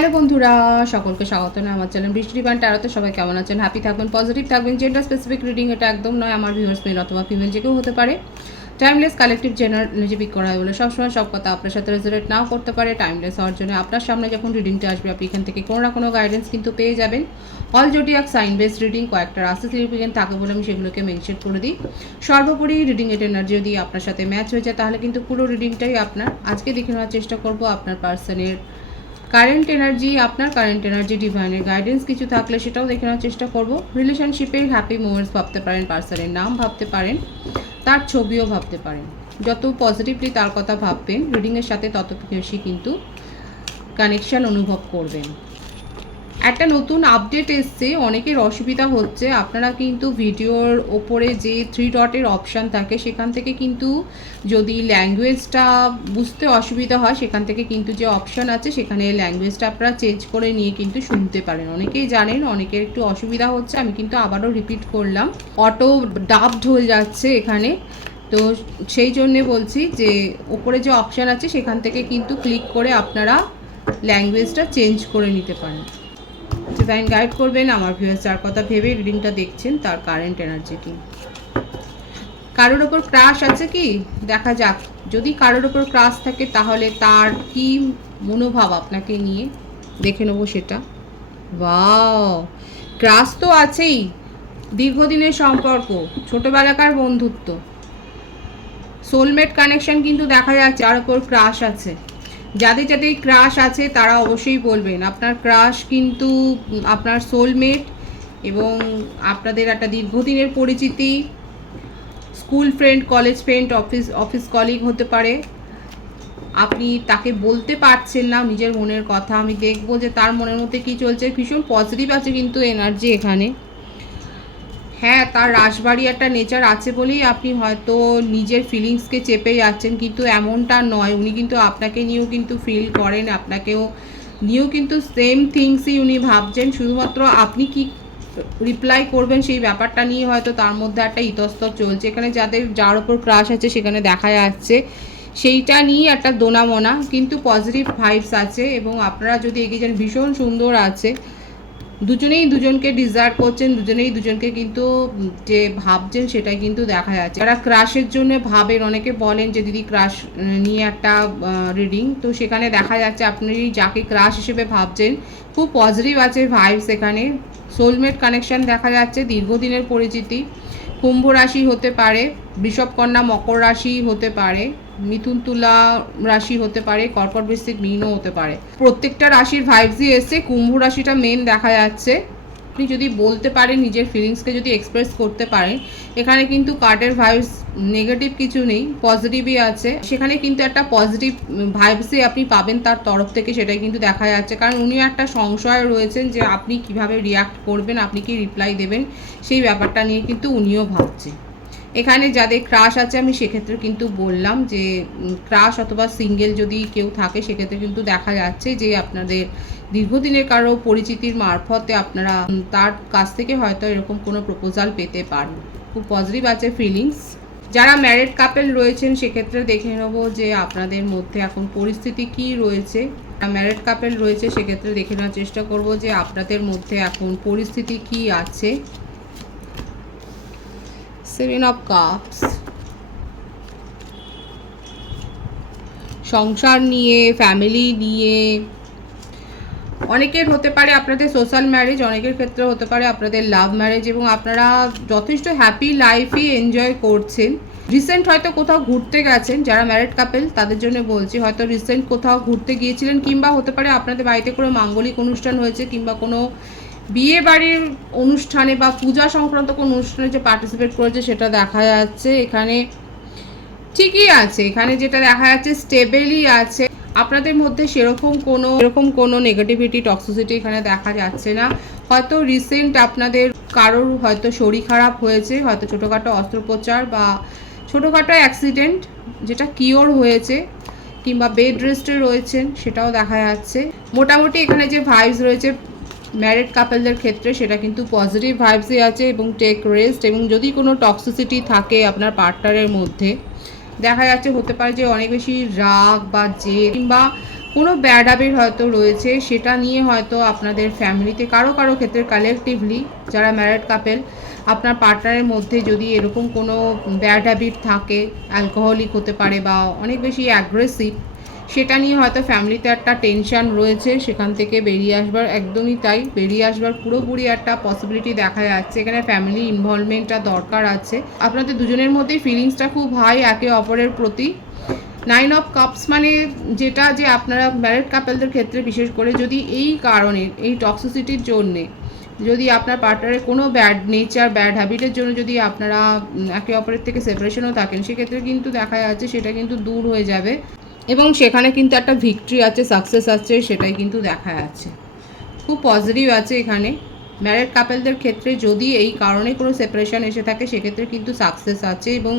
Hello বন্ধুরা, সকলকে স্বাগত না আমার চ্যানেল বৃষ্টি ডিভাইন ট্যারোতে। সবাই কেমন আছেন? হ্যাপি থাকবেন, পজিটিভ থাকবেন। জেন্ডার স্পেসিফিক রিডিং এটা একদম নয়। আমার ভিউয়ার্স মেল অথবা ফিমেল যে কেউ হতে পারে। টাইমলেস কালেকটিভ জেনার এনার্জি পিক করা হয় বলে সবসময় সব কথা আপনার সাথে রেজোনেট নাও করতে পারে। টাইমলেস হওয়ার জন্য আপনার সামনে যখন রিডিংটা আসবে আপনি এখান থেকে কোনো না কোনো গাইডেন্স কিন্তু পেয়ে যাবেন। All zodiac sign based reading, কয়েকটা রাশি সিগনিফিকেন্ট থাকে বলে আমি সেগুলোকে মেনশন করে দিই। সর্বোপরি রিডিং এর এনার্জি যদি আপনার সাথে ম্যাচ হয়ে যায় তাহলে কিন্তু পুরো রিডিংটাই আপনার। আজকে দেখে নেওয়ার চেষ্টা করব আপনার পার্সনের কারেন্ট এনার্জি, আপনার কারেন্ট এনার্জি ডিভাইনের গাইডেন্স কিছু থাকলে সেটাও দেখে নেওয়ার চেষ্টা করব। রিলেশনশিপের হ্যাপি মোমেন্টস ভাবতে পারেন, পার্সনের নাম ভাবতে পারেন, তার ছবিও ভাবতে পারেন। যত পজিটিভলি তার কথা ভাববেন রিডিংয়ের সাথে তত বেশি কিন্তু কানেকশান অনুভব করবেন। একটা নতুন আপডেট এসছে, অনেকের অসুবিধা হচ্ছে। আপনারা কিন্তু ভিডিওর ওপরে যে 3 ডটের অপশান থাকে সেখান থেকে কিন্তু যদি ল্যাঙ্গুয়েজটা বুঝতে অসুবিধা হয় সেখান থেকে কিন্তু যে অপশান আছে সেখানে ল্যাঙ্গুয়েজটা আপনারা চেঞ্জ করে নিয়ে কিন্তু শুনতে পারেন। অনেকেই জানেন, অনেকের একটু অসুবিধা হচ্ছে। আমি কিন্তু আবারও রিপিট করলাম, অটো ডাবড হয়ে যাচ্ছে এখানে। তো সেই জন্যে বলছি যে ওপরে যে অপশান আছে সেখান থেকে কিন্তু ক্লিক করে আপনারা ল্যাঙ্গুয়েজটা চেঞ্জ করে নিতে পারেন। ডিভাইন গাইড করবেন আমার ভিউয়ার্স যার কথা ভেবে রিডিংটা দেখছেন তার কারেন্ট এনার্জি কি। কারোর ওপর ক্রাশ আছে কি দেখা যাক। যদি কারোর ওপর ক্রাশ থাকে তাহলে তার কি মনোভাব আপনাকে নিয়ে দেখে নেবো সেটা। ওয়াও, ক্রাশ তো আছেই। দীর্ঘদিনের সম্পর্ক, ছোটবেলাকার বন্ধুত্ব, সোলমেট কানেকশন কিন্তু দেখা যাচ্ছে। যার ওপর ক্রাশ আছে, যাদের যাদের ক্রাশ আছে তারা অবশ্যই বলবেন আপনার ক্রাশ কিন্তু আপনার সোলমেট এবং আপনাদের একটা দীর্ঘদিনের পরিচিতি, school friend, college friend, office colleague হতে পারে। আপনি তাকে বলতে পারছেন না নিজের মনের কথা। আমি দেখবো যে তার মনের মধ্যে কী চলছে। ভীষণ পজিটিভ আছে কিন্তু এনার্জি এখানে। হ্যাঁ, তার রাশবাড়ি একটা নেচার আছে বলেই আপনি হয়তো নিজের ফিলিংসকে চেপে যাচ্ছেন, কিন্তু এমনটা নয়। উনি কিন্তু আপনাকে নিয়েও কিন্তু ফিল করেন, আপনাকেও নিয়েও কিন্তু সেম থিংসই উনি ভাবছেন। শুধুমাত্র আপনি কি রিপ্লাই করবেন সেই ব্যাপারটা নিয়ে হয়তো তার মধ্যে একটা ইতস্তত চলছে। এখানে যার ওপর ক্রাশ আছে সেখানে দেখা যাচ্ছে সেইটা নিয়ে একটা দোনামোনা, কিন্তু পজিটিভ ভাইবস আছে। এবং আপনারা যদি এগিয়ে যান ভীষণ সুন্দর আছে। দুজনেই দুজনকে ডিজার্ভ করছেন, দুজনেই দুজনকে কিন্তু যে ভাবছেন সেটাই কিন্তু দেখা যাচ্ছে। যারা ক্রাশের জন্য ভাবেন, অনেকে বলেন যে দিদি ক্রাশ নিয়ে একটা রিডিং, তো সেখানে দেখা যাচ্ছে আপনি যাকে ক্রাশ হিসেবে ভাবছেন খুব পজিটিভ আছে ভাইবস এখানে। সোলমেট কানেকশন দেখা যাচ্ছে, দীর্ঘদিনের পরিচিতি। কুম্ভ রাশি হতে পারে, বৃষভ কন্যা মকর রাশি হতে পারে, মিথুন তুলা রাশি হতে পারে, কর্কট বৃশ্চিক মীনও হতে পারে। প্রত্যেকটা রাশির ভাইবসই এসছে, কুম্ভ রাশিটা মেন দেখা যাচ্ছে। আপনি যদি বলতে পারেন, নিজের ফিলিংসকে যদি এক্সপ্রেস করতে পারেন, এখানে কিন্তু কার্ডের ভাইবস নেগেটিভ কিছু নেই, পজিটিভই আছে। সেখানে কিন্তু একটা পজিটিভ ভাইবসই আপনি পাবেন তার তরফ থেকে, সেটাই কিন্তু দেখা যাচ্ছে। কারণ উনিও একটা সংশয় রয়েছেন যে আপনি কিভাবে রিয়াক্ট করবেন, আপনি কি রিপ্লাই দেবেন, সেই ব্যাপারটা নিয়ে কিন্তু উনিও ভাবছে। এখানে যাদের ক্রাশ আছে আমি সেক্ষেত্রে কিন্তু বললাম যে ক্রাশ অথবা সিঙ্গেল যদি কেউ থাকে সেক্ষেত্রে কিন্তু দেখা যাচ্ছে যে আপনাদের দীর্ঘদিনের কারো পরিচিতির মারফতে আপনারা তার কাছ থেকে হয়তো এরকম কোনো প্রপোজাল পেতে পারেন। খুব পজিটিভ আছে ফিলিংস। যারা ম্যারিড কাপেল রয়েছেন সেক্ষেত্রে দেখে নেব যে আপনাদের মধ্যে এখন পরিস্থিতি কী রয়েছে। ম্যারিড কাপেল রয়েছে সেক্ষেত্রে দেখে নেওয়ার চেষ্টা করব যে আপনাদের মধ্যে এখন পরিস্থিতি কী আছে। 7 অফ কাপস, সংসার নিয়ে, ফ্যামিলি নিয়ে। অনেকের হতে পারে আপনাদের সোশ্যাল ম্যারেজ, অনেকের ক্ষেত্রে হতে পারে আপনাদের লাভ ম্যারেজ, এবং আপনারা যথেষ্ট হ্যাপি লাইফই এনজয় করছেন। রিসেন্ট হয়তো কোথাও ঘুরতে গেছেন, যারা ম্যারিড কাপেল তাদের জন্য বলছি। হয়তো রিসেন্ট কোথাও ঘুরতে গিয়েছিলেন, কিংবা হতে পারে আপনাদের বাড়িতে কোনো মাঙ্গলিক অনুষ্ঠান হয়েছে, কিংবা কোনো বিয়ে বাড়ির অনুষ্ঠানে বা পূজা সংক্রান্ত কোনো অনুষ্ঠানে যে পার্টিসিপেট করেছে সেটা দেখা যাচ্ছে। এখানে ঠিকই আছে, এখানে যেটা দেখা যাচ্ছে স্টেবেলই আছে। আপনাদের মধ্যে সেরকম কোনো নেগেটিভিটি, টক্সিসিটি এখানে দেখা যাচ্ছে না। হয়তো রিসেন্ট আপনাদের কারোর হয়তো শরীর খারাপ হয়েছে, হয়তো ছোটোখাটো অস্ত্রোপচার বা ছোটোখাটো অ্যাক্সিডেন্ট যেটা কিওর হয়েছে, কিংবা বেড রেস্টে রয়েছেন সেটাও দেখা যাচ্ছে। মোটামুটি এখানে যে ভাইবস রয়েছে ম্যারিড কাপলদের ক্ষেত্রে সেটা কিন্তু পজিটিভ ভাইবসই আছে। এবং টেক রেস্ট, এবং যদি কোনো টক্সিসিটি থাকে আপনার পার্টনারের মধ্যে দেখা যাচ্ছে, হতে পারে যে অনেক বেশি রাগ বা জেদ, কিংবা কোনো ব্যাড হ্যাবিট হয়তো রয়েছে, সেটা নিয়ে হয়তো আপনাদের ফ্যামিলিতে কারো কারো ক্ষেত্রে কালেকটিভলি যারা ম্যারিড কাপেল, আপনার পার্টনারের মধ্যে যদি এরকম কোনো ব্যাড হ্যাবিট থাকে, অ্যালকোহলিক হতে পারে বা অনেক বেশি অ্যাগ্রেসিভ, সেটা নিয়ে হয়তো ফ্যামিলিতে একটা টেনশন রয়েছে, সেখান থেকে বেরিয়ে আসবার একদমই তাই, বেরিয়ে আসবার পুরোপুরি একটা পসিবিলিটি দেখা যাচ্ছে। এখানে ফ্যামিলি ইনভলভমেন্টটা দরকার আছে। আপনাদের দুজনের মধ্যেই ফিলিংসটা খুব হাই একে অপরের প্রতি। 9 অফ কাপস মানে যেটা যে আপনারা ম্যারিড কাপলদের ক্ষেত্রে বিশেষ করে যদি এই কারণে, এই টক্সিসিটির জন্যে, যদি আপনার পার্টনারের কোনো ব্যাড নেচার, ব্যাড হ্যাবিটের জন্য যদি আপনারা একে অপরের থেকে সেপারেশনও থাকেন, সেক্ষেত্রে কিন্তু দেখা যাচ্ছে সেটা কিন্তু দূর হয়ে যাবে এবং সেখানে কিন্তু একটা ভিক্টরি আছে, সাকসেস আছে, সেটাই কিন্তু দেখা যাচ্ছে। খুব পজিটিভ আছে এখানে। ম্যারিড কাপলদের ক্ষেত্রে যদি এই কারণে কোনো সেপারেশন এসে থাকে, সেক্ষেত্রে কিন্তু সাকসেস আছে এবং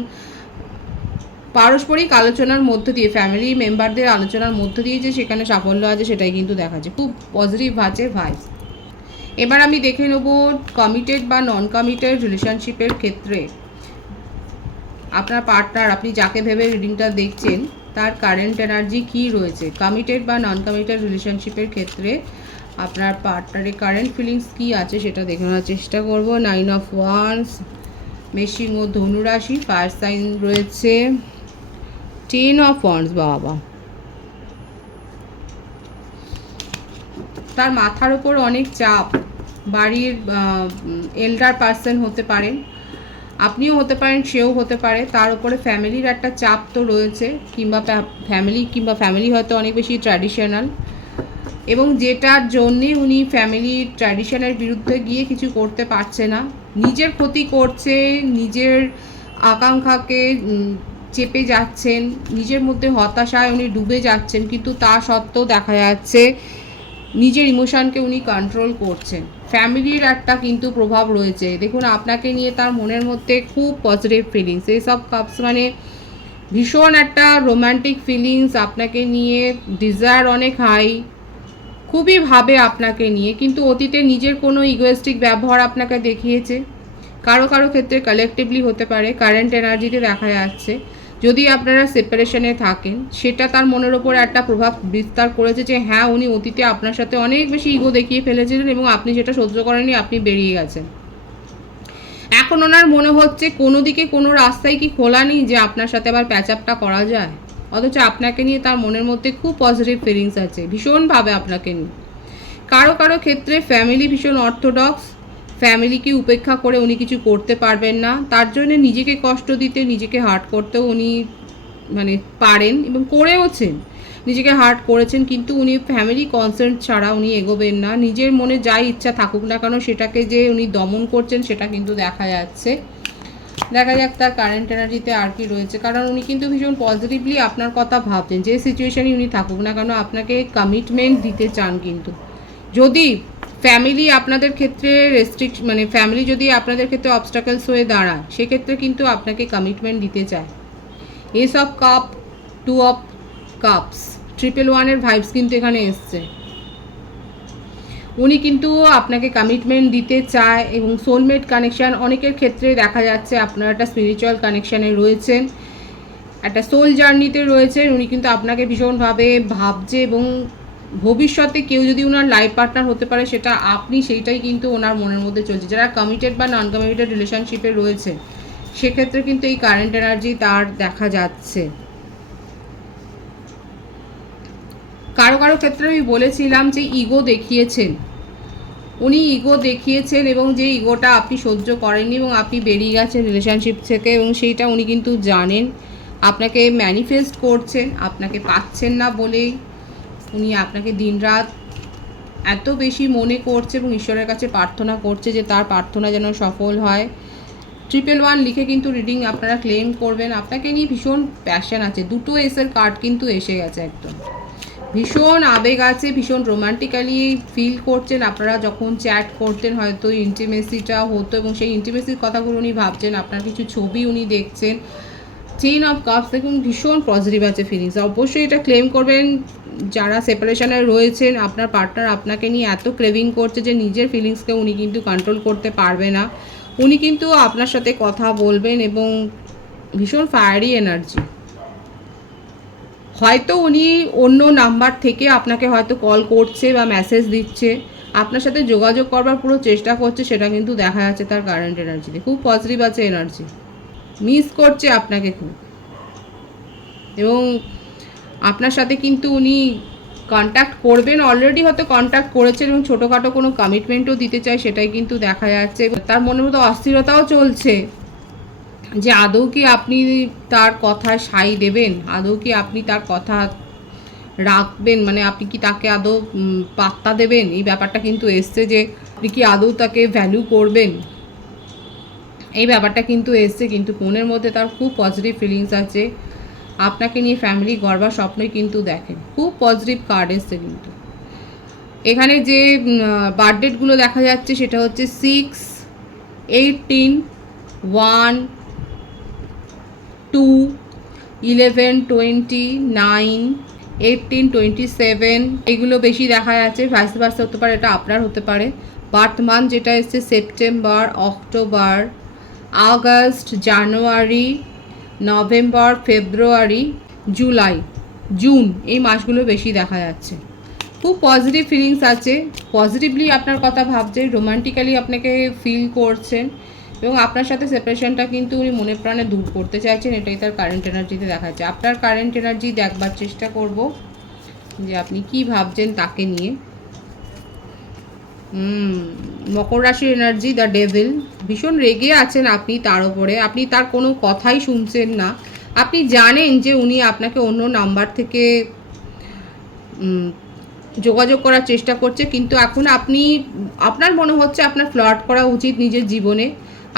পারস্পরিক আলোচনার মধ্য দিয়ে, ফ্যামিলি মেম্বারদের আলোচনার মধ্য দিয়ে যে সেখানে সাফল্য আছে, সেটাই কিন্তু দেখা যাচ্ছে। খুব পজিটিভ আছে ভাইবস। এবার আমি দেখে নেব কমিটেড বা নন কমিটেড রিলেশনশিপের ক্ষেত্রে আপনার পার্টনার, আপনি যাকে ভেবে রিডিংটা দেখছেন, তার কারেন্ট এনার্জি কী রয়েছে। কমিটেড বা নন কমিটেড রিলেশনশিপের ক্ষেত্রে আপনার পার্টনারের কারেন্ট ফিলিংস কী আছে সেটা দেখে নেওয়ার চেষ্টা করব। 9 অফ ওয়ান্স, মেষিং ও ধনুরাশি, ফায়ার সাইন রয়েছে। 10 অফ ওয়ান্স, বাবা, তার মাথার ওপর অনেক চাপ। বাড়ির এল্ডার পার্সন হতে পারেন, আপনিও হতে পারেন, সেও হতে পারে। তার উপরে ফ্যামিলির একটা চাপ তো রয়েছে, কিংবা ফ্যামিলি হয়তো অনেক বেশি ট্র্যাডিশনাল, এবং যেটার জন্যে উনি ফ্যামিলি ট্র্যাডিশনের বিরুদ্ধে গিয়ে কিছু করতে পারছে না, নিজের ক্ষতি করছে, নিজের আকাঙ্ক্ষাকে চেপে যাচ্ছেন, নিজের মধ্যে হতাশায় উনি ডুবে যাচ্ছেন, কিন্তু তা সত্ত্বেও দেখা যাচ্ছে নিজের ইমোশনকে উনি কন্ট্রোল করছেন। ফ্যামিলির একটা কিন্তু প্রভাব রয়েছে। দেখুন, আপনাকে নিয়ে তার মনের মধ্যে খুব পজিটিভ ফিলিংস। এইসব কাপস মানে ভীষণ একটা রোম্যান্টিক ফিলিংস, আপনাকে নিয়ে ডিজায়ার অনেক হাই, খুবই ভাবে আপনাকে নিয়ে, কিন্তু অতীতে নিজের কোনো ইগোয়েস্টিক ব্যবহার আপনাকে দেখিয়েছে। কারো কারো ক্ষেত্রে কালেকটিভলি হতে পারে, কারেন্ট এনার্জিতে দেখা যাচ্ছে যদি আপনারা সেপারেশনে থাকেন, সেটা তার মনের ওপর একটা প্রভাব বিস্তার করেছে যে হ্যাঁ, উনি অতীতে আপনার সাথে অনেক বেশি ইগো দেখিয়ে ফেলেছিলেন এবং আপনি সেটা সহ্য করেননি, আপনি বেরিয়ে গেছেন। এখন ওনার মনে হচ্ছে কোনো দিকে কোনো রাস্তায় কি খোলা নেই যে আপনার সাথে আবার প্যাচ আপটা করা যায়, অথচ আপনাকে নিয়ে তার মনের মধ্যে খুব পজিটিভ ফিলিংস আছে, ভীষণভাবে আপনাকে নিয়ে। কারো কারো ক্ষেত্রে ফ্যামিলি ভীষণ অর্থোডক্স, ফ্যামিলিকে উপেক্ষা করে উনি কিছু করতে পারবেন না, তার জন্য নিজেকে কষ্ট দিতে, নিজেকে হার্ট করতেও উনি মানে পারেন এবং করেওছেন, নিজেকে হার্ট করেছেন, কিন্তু উনি ফ্যামিলি কনসেন্ট ছাড়া উনি এগোবেন না। নিজের মনে যাই ইচ্ছা থাকুক না কেন, সেটাকে যে উনি দমন করছেন সেটা কিন্তু দেখা যাচ্ছে। দেখা যাক তার কারেন্ট এনার্জিতে আর কি রয়েছে, কারণ উনি কিন্তু ভীষণ পজিটিভলি আপনার কথা ভাবছেন। যে সিচুয়েশনই উনি থাকুক না কেন, আপনাকে কমিটমেন্ট দিতে চান। কিন্তু যদি ফ্যামিলি আপনাদের ক্ষেত্রে মানে ফ্যামিলি যদি আপনাদের ক্ষেত্রে অবস্টাকলস হয়ে দাঁড়ায়, সেক্ষেত্রে কিন্তু আপনাকে কমিটমেন্ট দিতে চায়। Ace of cups, 2 of cups, 111-এর ভাইবস কিন্তু এখানে এসছে। উনি কিন্তু আপনাকে কমিটমেন্ট দিতে চায় এবং সোলমেট কানেকশান অনেকের ক্ষেত্রে দেখা যাচ্ছে আপনারা একটা স্পিরিচুয়াল কানেকশানে রয়েছেন, একটা সোল জার্নিতে রয়েছেন। উনি কিন্তু আপনাকে ভীষণভাবে ভাবছে এবং ভবিষ্যতে কেউ যদি ওনার লাইফ পার্টনার হতে পারে সেটা আপনি, সেইটাই কিন্তু ওনার মনের মধ্যে চলছে। যারা কমিটেড বা নন কমিটেড রিলেশনশিপে রয়েছে, সেক্ষেত্রে কিন্তু এই কারেন্ট এনার্জি তার দেখা যাচ্ছে। কারো কারো ক্ষেত্রে আমি বলেছিলাম যে ইগো দেখিয়েছেন, উনি ইগো দেখিয়েছেন এবং যে ইগোটা আপনি সহ্য করেননি এবং আপনি বেরিয়ে গেছেন রিলেশনশিপ থেকে, এবং সেইটা উনি কিন্তু জানেন। আপনাকে ম্যানিফেস্ট করছেন, আপনাকে পাচ্ছেন না বলেই উনি আপনাকে দিনরাত এত বেশি মনে করছে এবং ঈশ্বরের কাছে প্রার্থনা করছে যে তার প্রার্থনা যেন সফল হয়। 111 লিখে কিন্তু রিডিং আপনারা ক্লেম করবেন। আপনাকে নিয়ে ভীষণ প্যাশন আছে, 2 এসের কার্ড কিন্তু এসে গেছে, একদম ভীষণ আবেগ আছে, ভীষণ রোমান্টিক্যালি ফিল করছেন। আপনারা যখন চ্যাট করতেন হয়তো ইন্টিমেসিটা হতো এবং সেই ইন্টিমেসির কথাগুলো উনি ভাবছেন, আপনার কিছু ছবি উনি দেখছেন। 10 অফ কাপস দেখুন, ভীষণ পজিটিভ আছে ফিলিংস। অবশ্যই এটা ক্লেম করবেন যারা সেপারেশনে রয়েছেন। আপনার পার্টনার আপনাকে নিয়ে এত ক্রেভিং করছে যে নিজের ফিলিংসকে উনি কিন্তু কন্ট্রোল করতে পারবে না। উনি কিন্তু আপনার সাথে কথা বলবেন এবং ভীষণ ফায়ারি এনার্জি, হয়তো উনি অন্য নাম্বার থেকে আপনাকে হয়তো কল করছে বা মেসেজ দিচ্ছে, আপনার সাথে যোগাযোগ করবার পুরো চেষ্টা করছে, সেটা কিন্তু দেখা যাচ্ছে তার কারেন্ট এনার্জিতে। খুব পজিটিভ আছে এনার্জি, মিস করছে আপনাকে খুব, এবং আপনার সাথে কিন্তু উনি কন্ট্যাক্ট করবেন, অলরেডি হয়তো কন্ট্যাক্ট করেছেন এবং ছোটোখাটো কোনো কমিটমেন্টও দিতে চায়, সেটাই কিন্তু দেখা যাচ্ছে। তার মনের মধ্যে অস্থিরতাও চলছে যে আদৌ কি আপনি তার কথায় সাই দেবেন, আদৌ কি আপনি তার কথা রাখবেন, মানে আপনি কি তাকে আদৌ পাত্তা দেবেন, এই ব্যাপারটা কিন্তু এসছে যে আপনি কি আদৌ তাকে ভ্যালু করবেন, এই ব্যাপারটা কিন্তু এসছে। কিন্তু মনের মধ্যে তার খুব পজিটিভ ফিলিংস আছে, আপনাকে নিয়ে ফ্যামিলি গড়বার স্বপ্নই কিন্তু দেখেন। খুব পজিটিভ কার্ড এসছে কিন্তু এখানে। যে বার্থডেটগুলো দেখা যাচ্ছে সেটা হচ্ছে 6, 18, 1, 2, 11, 20, 9, 18, 27, এগুলো বেশি দেখা যাচ্ছে। ভাইস ভার্সা হতে পারে, এটা আপনার হতে পারে। বার্থ মান্থ যেটা এসছে সেপ্টেম্বর, অক্টোবর, আগস্ট, জানুয়ারি, নভেম্বর, ফেব্রুয়ারি, জুলাই, জুন, এই মাসগুলো বেশি দেখা যাচ্ছে। খুব পজিটিভ ফিলিংস আছে, পজিটিভলি আপনার কথা ভাবছে, রোমান্টিক্যালি আপনাকে ফিল করছেন, এবং আপনার সাথে সেপারেশনটা কিন্তু উনি মনে প্রাণে দূর করতে চাইছেন, এটাই তার কারেন্ট এনার্জিতে দেখা যাচ্ছে। আপনার কারেন্ট এনার্জি দেখবার চেষ্টা করব যে আপনি কি ভাবছেন তাকে নিয়ে। মকর রাশির এনার্জি, দ্য ডেভিল। ভীষণ রেগে আছেন আপনি তার ওপরে, আপনি তার কোনো কথাই শুনছেন না। আপনি জানেন যে উনি আপনাকে অন্য নাম্বার থেকে যোগাযোগ করার চেষ্টা করছে, কিন্তু এখন আপনার মনে হচ্ছে আপনার ফ্লার্ট করা উচিত নিজের জীবনে,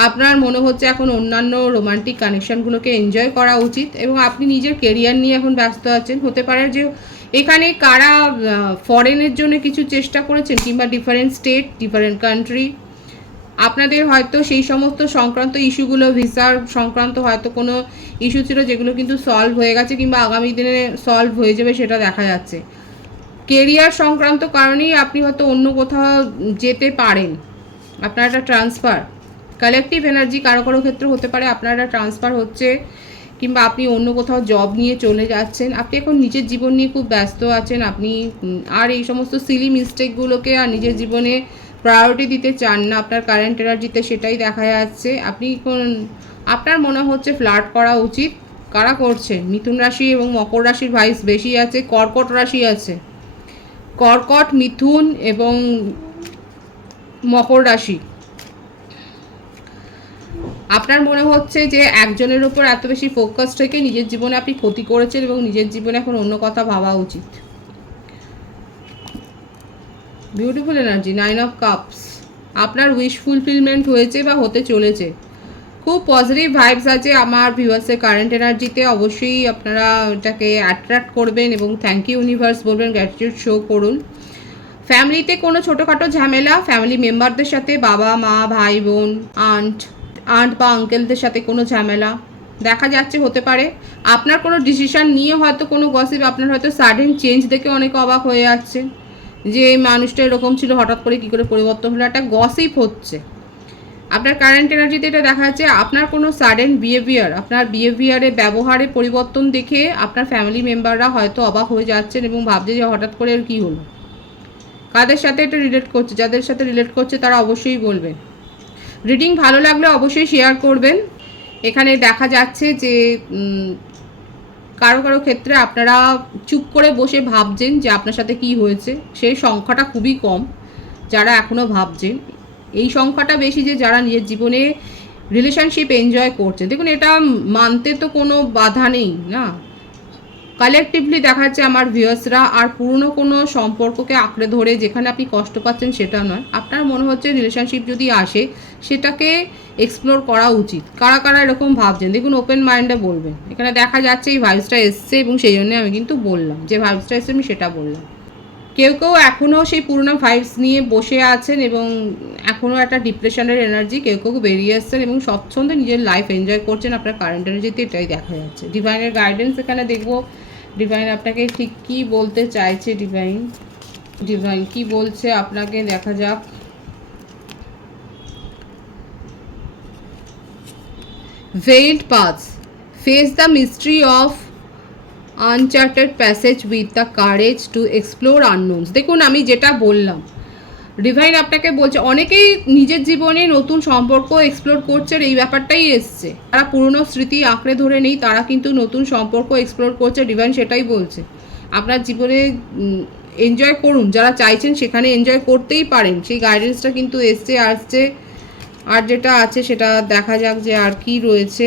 আপনার মনে হচ্ছে এখন অন্যান্য রোমান্টিক কানেকশানগুলোকে এনজয় করা উচিত, এবং আপনি নিজের কেরিয়ার নিয়ে এখন ব্যস্ত আছেন। হতে পারে যে এখানে কারা ফরেনের জন্য কিছু চেষ্টা করেছেন, কিংবা ডিফারেন্ট স্টেট, ডিফারেন্ট কান্ট্রি, আপনাদের হয়তো সেই সমস্ত সংক্রান্ত ইস্যুগুলো, ভিসার সংক্রান্ত হয়তো কোনো ইস্যু ছিল যেগুলো কিন্তু সলভ হয়ে গেছে, কিংবা আগামী দিনে সলভ হয়ে যাবে, সেটা দেখা যাচ্ছে। কেরিয়ার সংক্রান্ত কারণেই আপনি হয়তো অন্য কোথাও যেতে পারেন, আপনার একটা ট্রান্সফার, কালেকটিভ এনার্জি কারো কারো ক্ষেত্রে হতে পারে আপনার একটা ট্রান্সফার হচ্ছে, কিংবা আপনি অন্য কোথাও জব নিয়ে চলে যাচ্ছেন। আপনি এখন নিজের জীবন নিয়ে খুব ব্যস্ত আছেন, আপনি আর এই সমস্ত সিলি মিস্টেকগুলোকে আর নিজের জীবনে প্রায়োরিটি দিতে চান না, আপনার কারেন্ট এনার্জিতে সেটাই দেখা যাচ্ছে। আপনি আপনার মনে হচ্ছে ফ্লার্ট করা উচিত। কারা করছেন? মিথুন রাশি এবং মকর রাশির ভাইস বেশি আছে, কর্কট রাশি আছে, কর্কট, মিথুন এবং মকর রাশি। আপনার মনে হচ্ছে যে একজনের উপর এত বেশি ফোকাস থেকে নিজের জীবনে আপনি ক্ষতি করেছেন, এবং নিজের জীবনে এখন অন্য কথা ভাবা উচিত। Beautiful energy, 9 of cups. আপনার উইশ ফুলফিলমেন্ট হয়েছে বা হতে চলেছে। খুব পজিটিভ ভাইবস আছে আমার ভিউয়ার্সের কারেন্ট এনার্জিতে। অবশ্যই আপনারা এটাকে অ্যাট্রাক্ট করবেন এবং থ্যাংক ইউ ইউনিভার্স বলবেন, গ্র্যাটিটিউড শো করুন। ফ্যামিলিতে কোনো ছোটোখাটো ঝামেলা, ফ্যামিলি মেম্বারদের সাথে, বাবা মা, ভাই বোন, আন্ট বা আঙ্কেলদের সাথে কোনো ঝামেলা দেখা যাচ্ছে। হতে পারে আপনার কোনো ডিসিশান নিয়ে হয়তো কোনো গসিপ, আপনার হয়তো সাডেন চেঞ্জ দেখে অনেকে অবাক হয়ে যাচ্ছে যে মানুষটা এরকম ছিল, হঠাৎ করে কী করে পরিবর্তন হলো, একটা গসিপ হচ্ছে। আপনার কারেন্ট এনার্জিতে এটা দেখা যাচ্ছে আপনার কোনো সাডেন বিহেভিয়ার, আপনার বিহেভিয়ারে, ব্যবহারে পরিবর্তন দেখে আপনার ফ্যামিলি মেম্বাররা হয়তো অবাক হয়ে যাচ্ছেন এবং ভাবছে যে হঠাৎ করে আর কী হলো। কাদের সাথে এটা রিলেট করছে, যাদের সাথে রিলেট করছে তারা অবশ্যই বলবেন। রিডিং ভালো লাগলে অবশ্যই শেয়ার করবেন। এখানে দেখা যাচ্ছে যে কারো কারো ক্ষেত্রে আপনারা চুপ করে বসে ভাবছেন যে আপনার সাথে কি হয়েছে, সেই সংখ্যাটা খুবই কম যারা এখনও ভাবছেন। এই সংখ্যাটা বেশি যে যারা নিজের জীবনে রিলেশনশিপ এনজয় করছে। দেখুন, এটা মানতে তো কোনো বাধা নেই না। কালেকটিভলি দেখা যাচ্ছে আমার ভিউয়ার্সরা আর পুরনো কোনো সম্পর্ককে আঁকড়ে ধরে যেখানে আপনি কষ্ট পাচ্ছেন সেটা নয়। আপনার মনে হচ্ছে রিলেশনশিপ যদি আসে সেটাকে এক্সপ্লোর করা উচিত। কারা কারা এরকম ভাবছেন দেখুন, ওপেন মাইন্ডে বলবেন। এখানে দেখা যাচ্ছে এই ভাইবসটা এসছে এবং সেই জন্য আমি কিন্তু বললাম, যে ভাইবসটা এসছে আমি সেটা বললাম। কেউ কেউ এখনও সেই পুরনো ভাইবস নিয়ে বসে আছেন এবং এখনও একটা ডিপ্রেশনের এনার্জি, কেউ কেউ বেরিয়ে আসছেন এবং স্বচ্ছন্দে নিজের লাইফ এনজয় করছেন। আপনার কারেন্ট এনার্জিতে এটাই দেখা যাচ্ছে। ডিভাইনের গাইডেন্স এখানে দেখবো, ডিভাইন আপনাকে ঠিক কী বলতে চাইছে। ডিভাইন কি বলছে আপনাকে দেখা যাক। Veiled paths, face the mystery of uncharted passage with the courage to explore unknowns. দেখুন আমি যেটা বললাম, ডিভাইন আপনাকে বলছে অনেকেই নিজের জীবনে নতুন সম্পর্ক এক্সপ্লোর করছে, এই ব্যাপারটাই এসছে। তারা পুরনো স্মৃতি আঁকড়ে ধরে নেই, তারা কিন্তু নতুন সম্পর্ক এক্সপ্লোর করছে, ডিভাইন সেটাই বলছে। আপনার জীবনে এনজয় করুন, যারা চাইছেন সেখানে এনজয় করতেই পারেন, সেই গাইডেন্সটা কিন্তু আসছে। আর যেটা আছে সেটা দেখা যাক যে আর কি রয়েছে।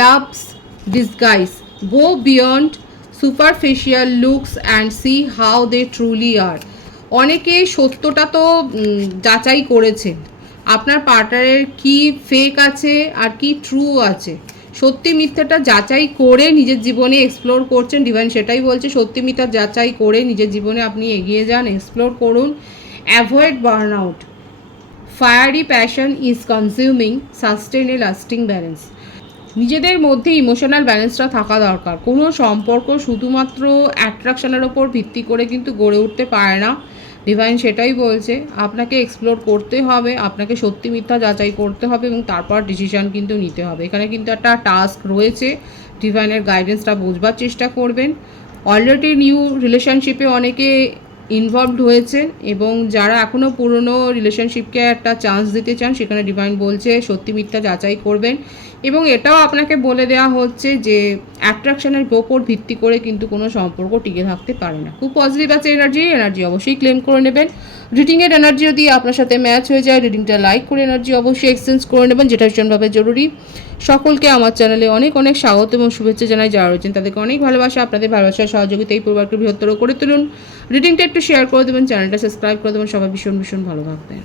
Love's disguise, go beyond superficial looks and see how they truly are. অনেকে সত্যটা তো যাচাই করেছেন, আপনার পার্টনারের কি ফেক আছে আর কি ট্রু আছে, সত্যি মিথ্যাটা যাচাই করে নিজের জীবনে এক্সপ্লোর করছেন। ডিভাইন সেটাই বলছে, সত্যি মিথ্যা যাচাই করে নিজের জীবনে আপনি এগিয়ে যান, এক্সপ্লোর করুন। Avoid burn out, fiery passion is consuming, sustain A lasting balance. নিজেদের মধ্যে ইমোশনাল ব্যালেন্সটা থাকা দরকার। কোনো সম্পর্ক শুধুমাত্র অ্যাট্রাকশনের ওপর ভিত্তি করে কিন্তু গড়ে উঠতে পারে না, ডিভাইন সেটাই বলছে। আপনাকে এক্সপ্লোর করতে হবে, আপনাকে সত্যি মিথ্যা যাচাই করতে হবে এবং তারপর ডিসিশন কিন্তু নিতে হবে। এখানে কিন্তু একটা টাস্ক রয়েছে, ডিভাইনের গাইডেন্সটা বোঝবার চেষ্টা করবেন। অলরেডি নিউ রিলেশনশিপে অনেকে ইনভলভড হয়েছেন এবং যারা এখনও পুরনো রিলেশনশিপকে একটা চান্স দিতে চান, সেখানে ডিভাইন বলছে সত্যি মিথ্যা যাচাই করবেন। এবং এটাও আপনাকে বলে দেওয়া হচ্ছে যে অ্যাট্রাকশনের ওপর ভিত্তি করে কিন্তু কোনো সম্পর্ক টিকে থাকতে পারে না। খুব পজিটিভ আছে এনার্জি অবশ্যই ক্লেম করে নেবেন। রিডিংয়ের এনার্জি যদি আপনার সাথে ম্যাচ হয়ে যায়, রিডিংটা লাইক করে এনার্জি অবশ্যই এক্সচেঞ্জ করে নেবেন, যেটা ভীষণভাবে জরুরি। সকলকে আমার চ্যানেলে অনেক অনেক স্বাগত এবং শুভেচ্ছা জানাই। যারা রয়েছেন তাদেরকে অনেক ভালোবাসা, আপনাদের ভালোবাসার সহযোগিতা এই পরিবারকে বৃহত্তর করে তুলুন। রিডিংটা একটু শেয়ার করে দেবেন, চ্যানেলটা সাবস্ক্রাইব করে দেবেন। সবাই ভীষণ ভীষণ ভালো থাকবেন।